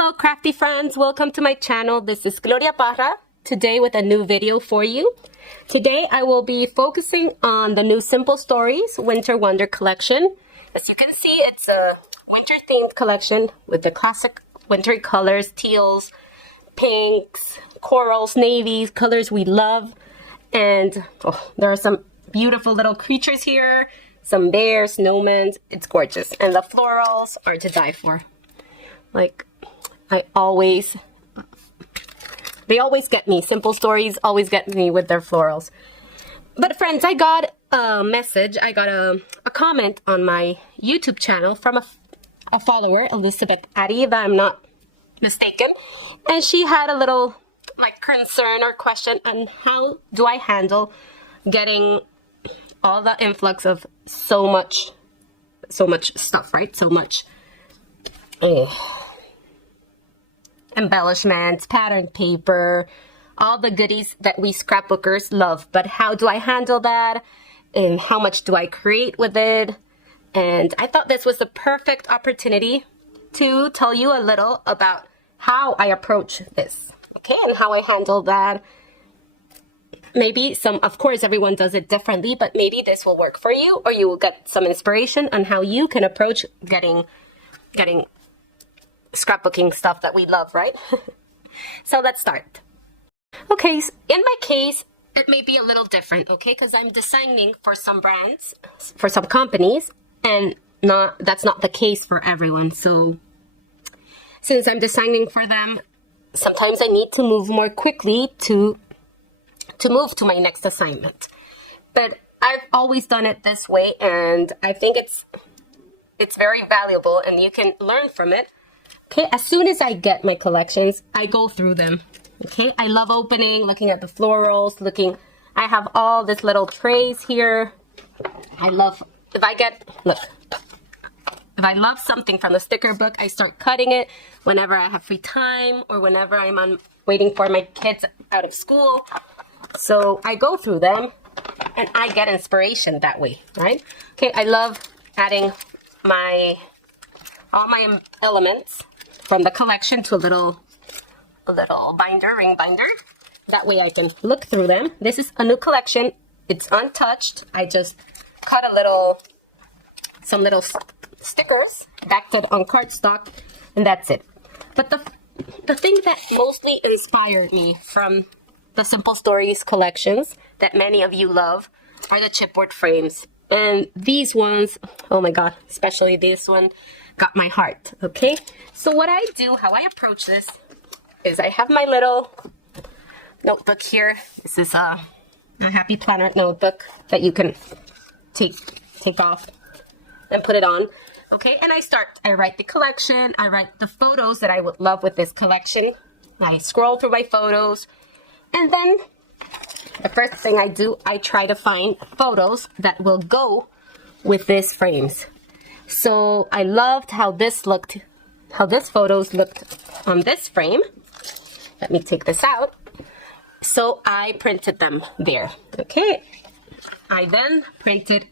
Hello crafty friends, welcome to my channel. This is Gloria Parra, today with a new video for you. Today I will be focusing on the new Simple Stories Winter Wonder collection. As you can see, it's a winter themed collection with the classic wintry colors, teals, pinks, corals, navies, colors we love. And there are some beautiful little creatures here, some bears, snowmen. It's gorgeous. And the florals are to die for. Like, they always get me. Simple Stories always get me with their florals. But friends, I got a message, I got a comment on my YouTube channel from a follower, Elizabeth Ari, if I'm not mistaken. And she had a little concern or question on how do I handle getting all the influx of so much stuff, right? So much embellishments, pattern paper, all the goodies that we scrapbookers love. But how do I handle that? And how much do I create with it? And I thought this was the perfect opportunity to tell you a little about how I approach this, okay? And how I handle that. Maybe of course everyone does it differently, but maybe this will work for you, or you will get some inspiration on how you can approach getting scrapbooking stuff that we love, right? So let's start. Okay, in my case, it may be a little different, okay? Because I'm designing for some brands, for some companies, and that's not the case for everyone. So since I'm designing for them, sometimes I need to move more quickly to move to my next assignment. But I've always done it this way, and I think it's very valuable, and you can learn from it. Okay, as soon as I get my collections, I go through them. Okay, I love opening, looking at the florals, I have all these little trays here. If I love something from the sticker book, I start cutting it whenever I have free time or whenever I'm waiting for my kids out of school. So I go through them and I get inspiration that way, right? Okay, I love adding all my elements from the collection to a little ring binder. That way I can look through them. This is a new collection. It's untouched. I just cut some little stickers, backed it on cardstock, and that's it. But the thing that mostly inspired me from the Simple Stories collections that many of you love are the chipboard frames. And these ones, oh my god, especially this one, got my heart, okay? So what I do, how I approach this, is I have my little notebook here. This is a Happy Planner notebook that you can take off and put it on, okay? And I write the collection, I write the photos that I would love with this collection. I scroll through my photos, and then the first thing I do, I try to find photos that will go with these frames. So I loved how this photos looked on this frame. Let me take this out. So I printed them there, okay? I then printed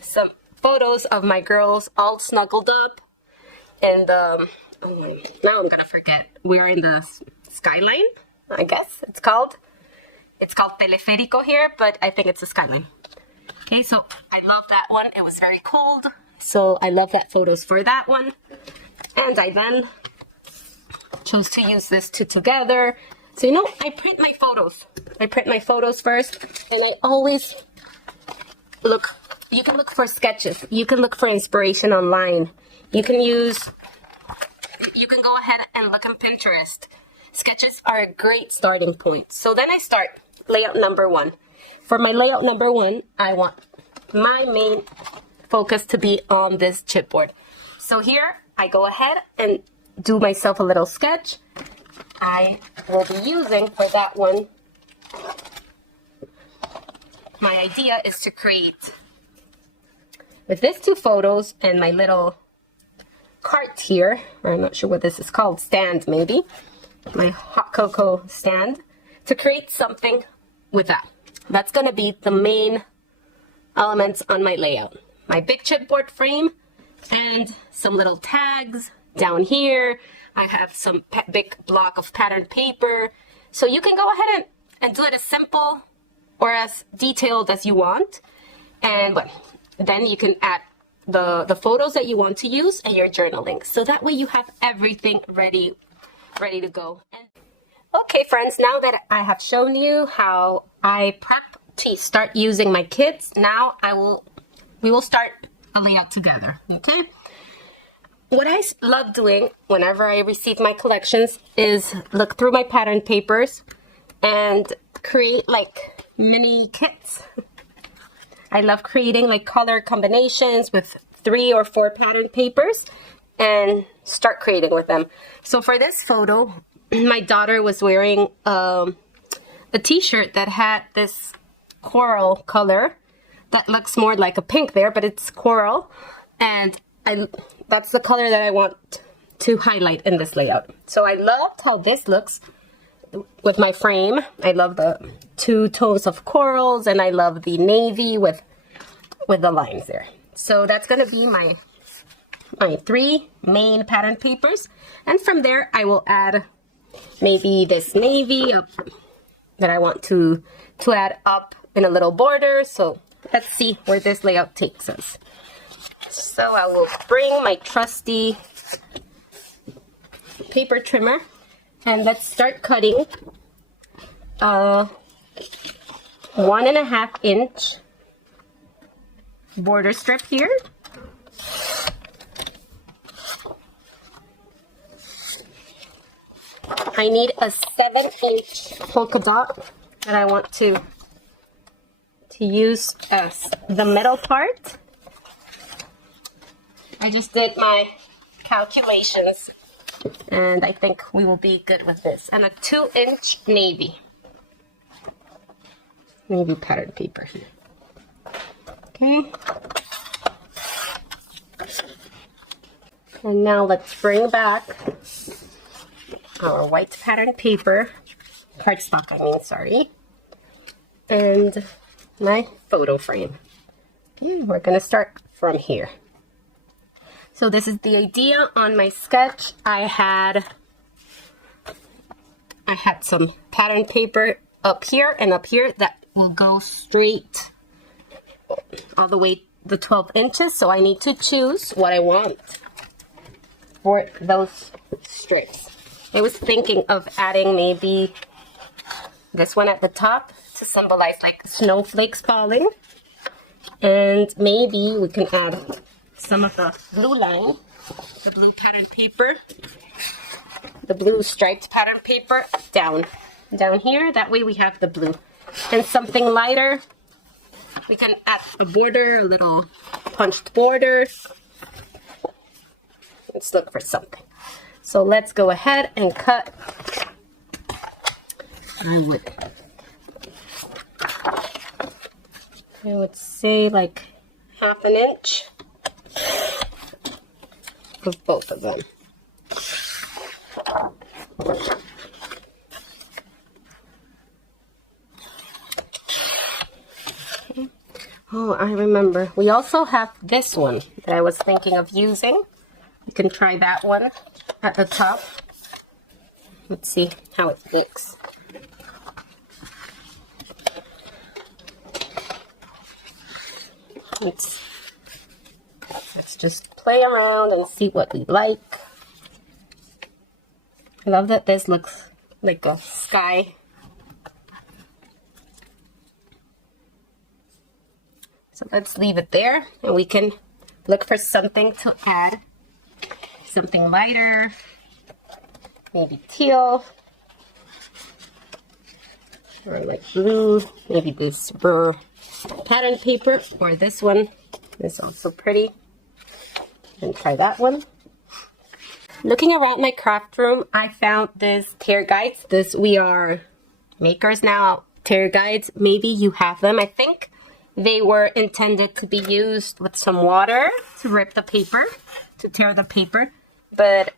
some photos of my girls all snuggled up and now I'm gonna forget. We're in the skyline, I guess it's called. It's called Teleférico here, but I think it's a skyline. Okay, so I love that one. It was very cold, so I love that photos for that one. And I then chose to use this two together. So, I print my photos. I print my photos first, and I always look. You can look for sketches. You can look for inspiration online. You can go ahead and look on Pinterest. Sketches are a great starting point. So then I start layout number 1. For my layout number 1, I want my main focus to be on this chipboard. So here I go ahead and do myself a little sketch. I will be using for that one, my idea is to create with these two photos and my little cart here, or I'm not sure what this is called, stand maybe, my hot cocoa stand, to create something with that. That's going to be the main elements on my layout. My big chipboard frame and some little tags down here, I have some big block of patterned paper. So you can go ahead and do it as simple or as detailed as you want. And then you can add the photos that you want to use and your journaling. So that way you have everything ready to go. Okay, friends, now that I have shown you how I prep to start using my kits, now we will start a layout together, okay? What I love doing whenever I receive my collections is look through my pattern papers and create like mini kits. I love creating like color combinations with 3 or 4 pattern papers and start creating with them. So for this photo, my daughter was wearing a t-shirt that had this coral color that looks more like a pink there, but it's coral, and that's the color that I want to highlight in this layout. So I loved how this looks with my frame. I love the 2 tones of corals, and I love the navy with the lines there. So that's gonna be my 3 main pattern papers, and from there I will add maybe this navy that I want to add up in a little border. So let's see where this layout takes us. So I will bring my trusty paper trimmer and let's start cutting 1.5 inch border strip here. I need a 7-inch polka dot that I want to use as the middle part. I just did my calculations and I think we will be good with this. And a 2-inch navy pattern paper here. Okay. And now let's bring back our white pattern paper, cardstock I mean, sorry, and my photo frame. Okay, we're gonna start from here. So this is the idea on my sketch. I had some pattern paper up here and up here that will go straight all the way the 12 inches. So I need to choose what I want for those strips. I was thinking of adding maybe this one at the top to symbolize like snowflakes falling. And maybe we can add some of the blue line, the blue pattern paper, the blue striped pattern paper down here. That way we have the blue. And something lighter, we can add a border, a little punched border. Let's look for something. So let's go ahead and cut. I would say like 1/2 inch of both of them. Oh, I remember. We also have this one that I was thinking of using. You can try that one at the top. Let's see how it looks. Let's just play around and see what we like. I love that this looks like a sky. So let's leave it there and we can look for something to add. Something lighter, maybe teal, or like blue, maybe this pattern paper, or this one is also pretty. And try that one. Looking around my craft room, I found this tear guides. We are makers now, tear guides. Maybe you have them. I think they were intended to be used with some water to rip the paper, to tear the paper. But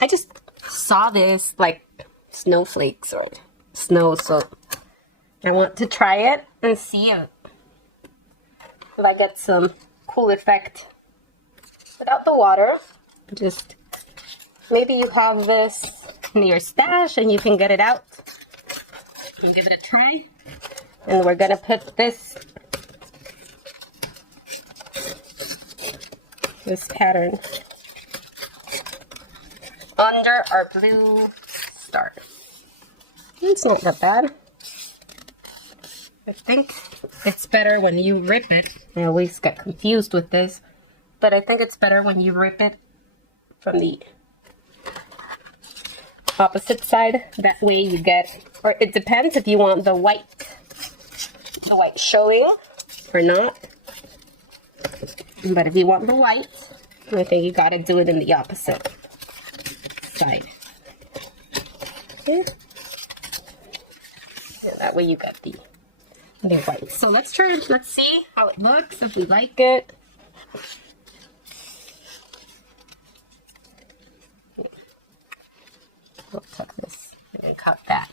I just saw this like snowflakes or snow, so I want to try it and see if I get some cool effect without the water. Just maybe you have this in your stash and you can get it out and give it a try. And we're gonna put this pattern under our blue star. It's not that bad. I think it's better when you rip it. I always get confused with this, but I think it's better when you rip it from the opposite side. That way you get, or it depends if you want the white showing or not. But if you want the white, I think you gotta do it in the opposite side. Okay. Yeah, that way you get the white. So let's see how it looks, if we like it. We'll tuck this and cut that.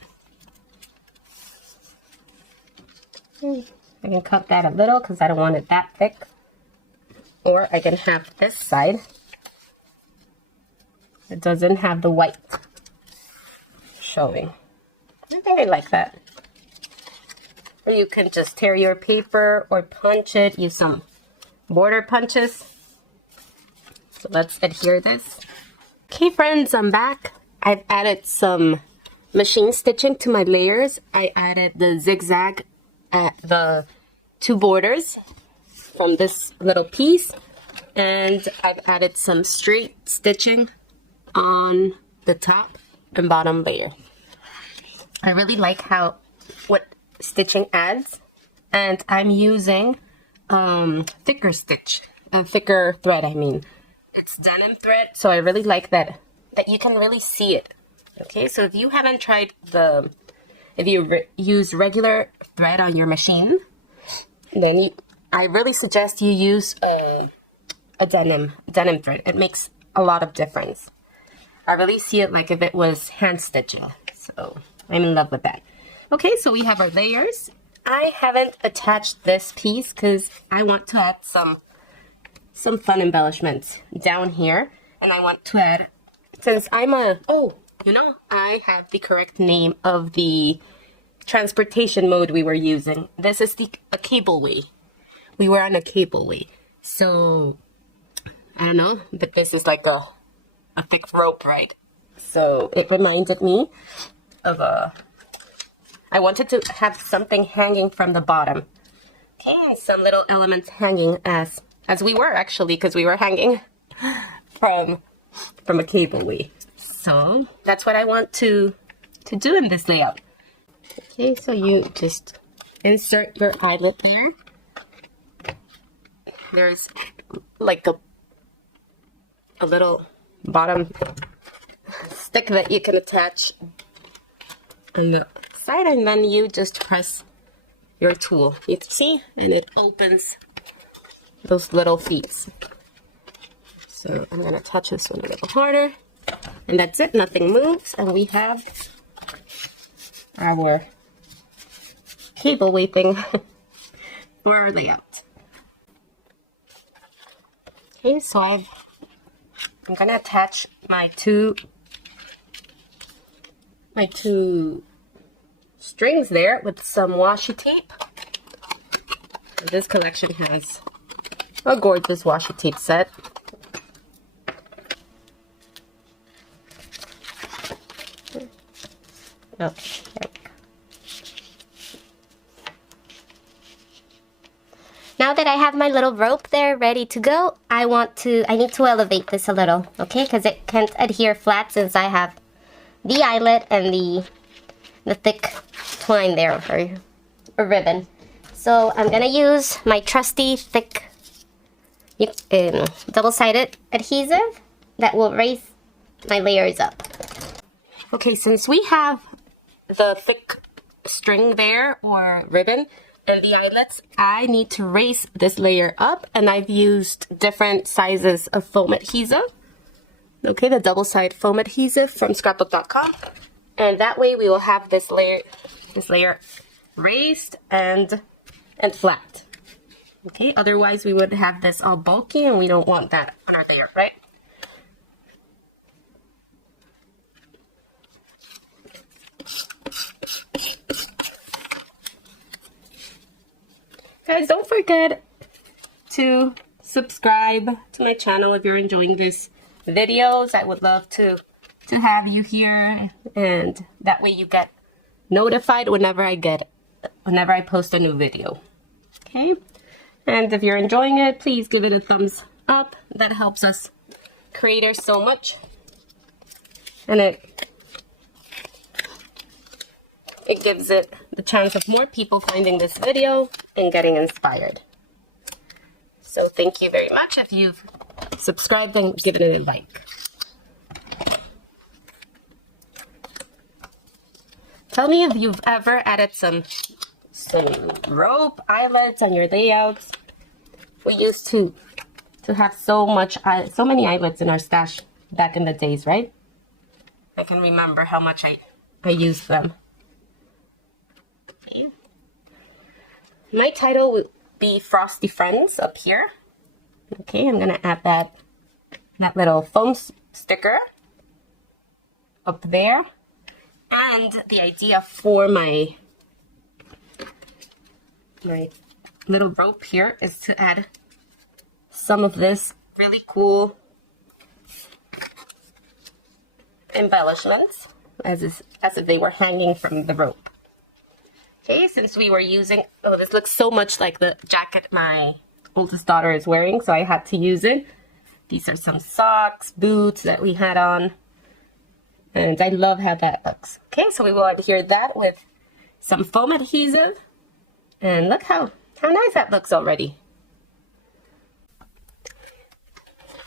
I can cut that a little because I don't want it that thick. Or I can have this side. It doesn't have the white showing. I think I like that. Or you can just tear your paper or punch it. Use some border punches. So let's adhere this. Okay friends, I'm back. I've added some machine stitching to my layers. I added the zigzag at the 2 borders from this little piece, and I've added some straight stitching on the top and bottom layer. I really like what stitching adds, and I'm using thicker thread. I mean, it's denim thread, so I really like that you can really see it. Okay, so if you haven't tried if you use regular thread on your machine, then I really suggest you use a denim thread. It makes a lot of difference. I really see it like if it was hand stitching. So I'm in love with that. Okay, so we have our layers. I haven't attached this piece because I want to add some fun embellishments down here. And I want to add, since I have the correct name of the transportation mode we were using. This is a cableway. We were on a cableway. So, I don't know, but this is like a thick rope, right? So, it reminded me of I wanted to have something hanging from the bottom. Okay, and some little elements hanging as we were actually, because we were hanging from a cableway. So that's what I want to do in this layout. Okay, so you just insert your eyelet there. There's like a little bottom stick that you can attach on the side, and then you just press your tool. You see, and it opens those little feet. So I'm gonna touch this one a little harder. And that's it, nothing moves, and we have our cableway thing for our layout. Okay, so I'm gonna attach my two strings there with some washi tape. And this collection has a gorgeous washi tape set. Oh, there we go. Now that I have my little rope there ready to go, I need to elevate this a little, okay? Because it can't adhere flat since I have the eyelet and the thick twine there, or ribbon. So I'm gonna use my trusty thick double-sided adhesive that will raise my layers up. Okay, since we have the thick string there or ribbon and the eyelets, I need to raise this layer up, and I've used different sizes of foam adhesive. Okay, the double-sided foam adhesive from scrapbook.com, and that way we will have this layer raised and flat. Okay, otherwise we would have this all bulky, and we don't want that on our layer, right? Guys, don't forget to subscribe to my channel if you're enjoying these videos. I would love to have you here, and that way you get notified whenever I post a new video. Okay? And if you're enjoying it, please give it a thumbs up. That helps us creators so much. And it gives it the chance of more people finding this video and getting inspired. So thank you very much. If you've subscribed, then give it a like. Tell me if you've ever added some rope eyelets on your layouts. We used to have so many eyelets in our stash back in the days, right? I can remember how much I used them. Okay. My title will be Frosty Friends up here. Okay, I'm gonna add that little foam sticker up there. And the idea for my little rope here is to add some of this really cool embellishments as if they were hanging from the rope. Okay, since we were using, oh, this looks so much like the jacket my oldest daughter is wearing, so I had to use it. These are some socks, boots that we had on, and I love how that looks. Okay, so we will adhere that with some foam adhesive, and look how nice that looks already.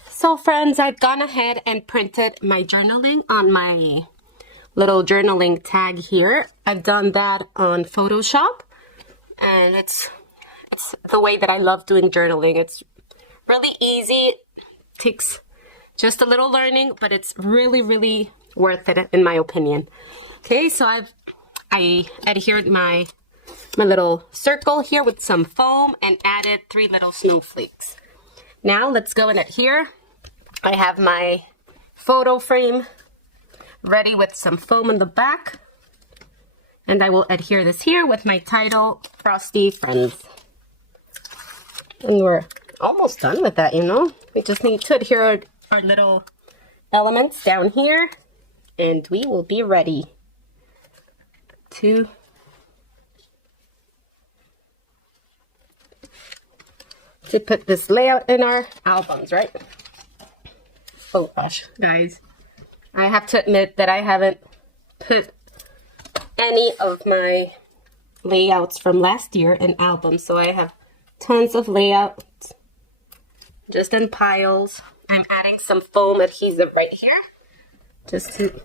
So friends, I've gone ahead and printed my journaling on my little journaling tag here. I've done that on Photoshop, and it's the way that I love doing journaling. It's really easy, takes just a little learning, but it's really, really worth it in my opinion. Okay, so I adhered my little circle here with some foam and added 3 little snowflakes. Now let's go and adhere. I have my photo frame ready with some foam in the back, and I will adhere this here with my title, Frosty Friends. And we're almost done with that, you know. We just need to adhere our little elements down here, and we will be ready to put this layout in our albums, right? Oh gosh, guys. I have to admit that I haven't put any of my layouts from last year in albums, so I have tons of layouts just in piles. I'm adding some foam adhesive right here just to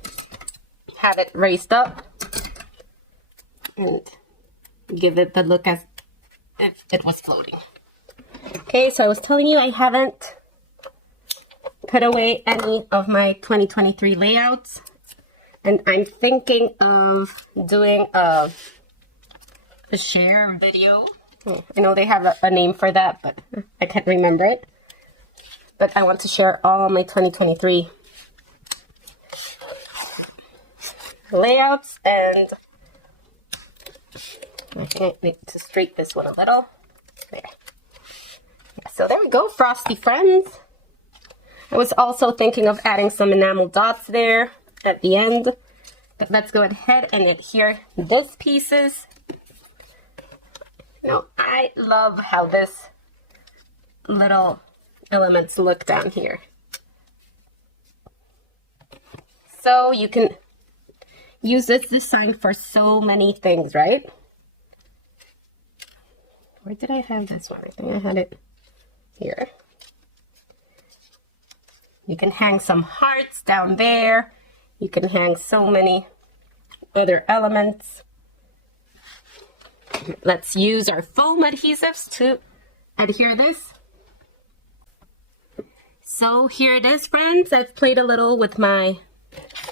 have it raised up and give it the look as if it was floating. Okay, so I was telling you I haven't put away any of my 2023 layouts, and I'm thinking of doing a share video. I know they have a name for that, but I can't remember it. But I want to share all my 2023 layouts, and I think I need to straighten this one a little. There. So there we go, Frosty Friends. I was also thinking of adding some enamel dots there at the end. But let's go ahead and adhere these pieces. You know, I love how this little elements look down here. So you can use this design for so many things, right? Where did I have this one? I think I had it here. You can hang some hearts down there. You can hang so many other elements. Let's use our foam adhesives to adhere this. So here it is, friends. I've played a little with my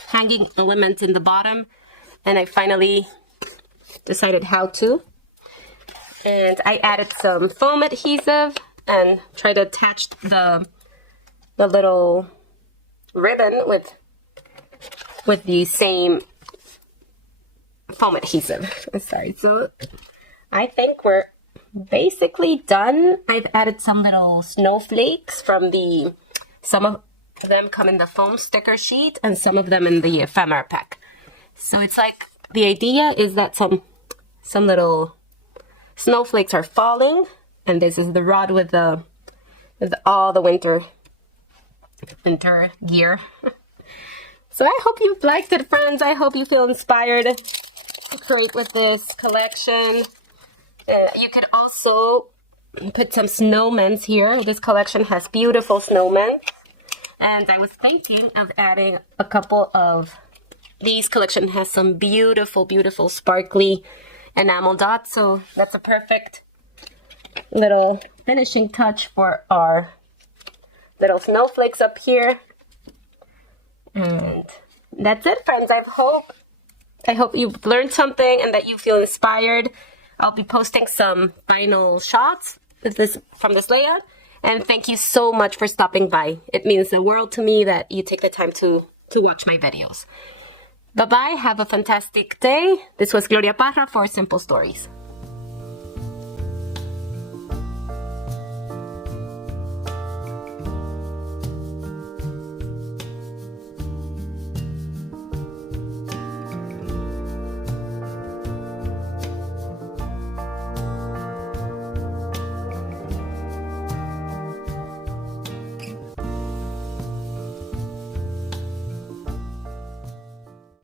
hanging element in the bottom, and I finally decided how to. And I added some foam adhesive and tried to attach the little ribbon with the same foam adhesive. Sorry. So I think we're basically done. I've added some little snowflakes from some of them come in the foam sticker sheet and some of them in the ephemera pack. So it's like, the idea is that some little snowflakes are falling, and this is the rod with all the winter gear. So I hope you've liked it, friends. I hope you feel inspired to create with this collection. You could also put some snowmen here. This collection has beautiful snowmen. And I was thinking of adding a couple of these. Collection has some beautiful, beautiful sparkly enamel dots. So that's a perfect little finishing touch for our little snowflakes up here. And that's it, friends. I hope you've learned something and that you feel inspired. I'll be posting some final shots from this layout. And thank you so much for stopping by. It means the world to me that you take the time to watch my videos. Bye-bye. Have a fantastic day. This was Gloria Parra for Simple Stories.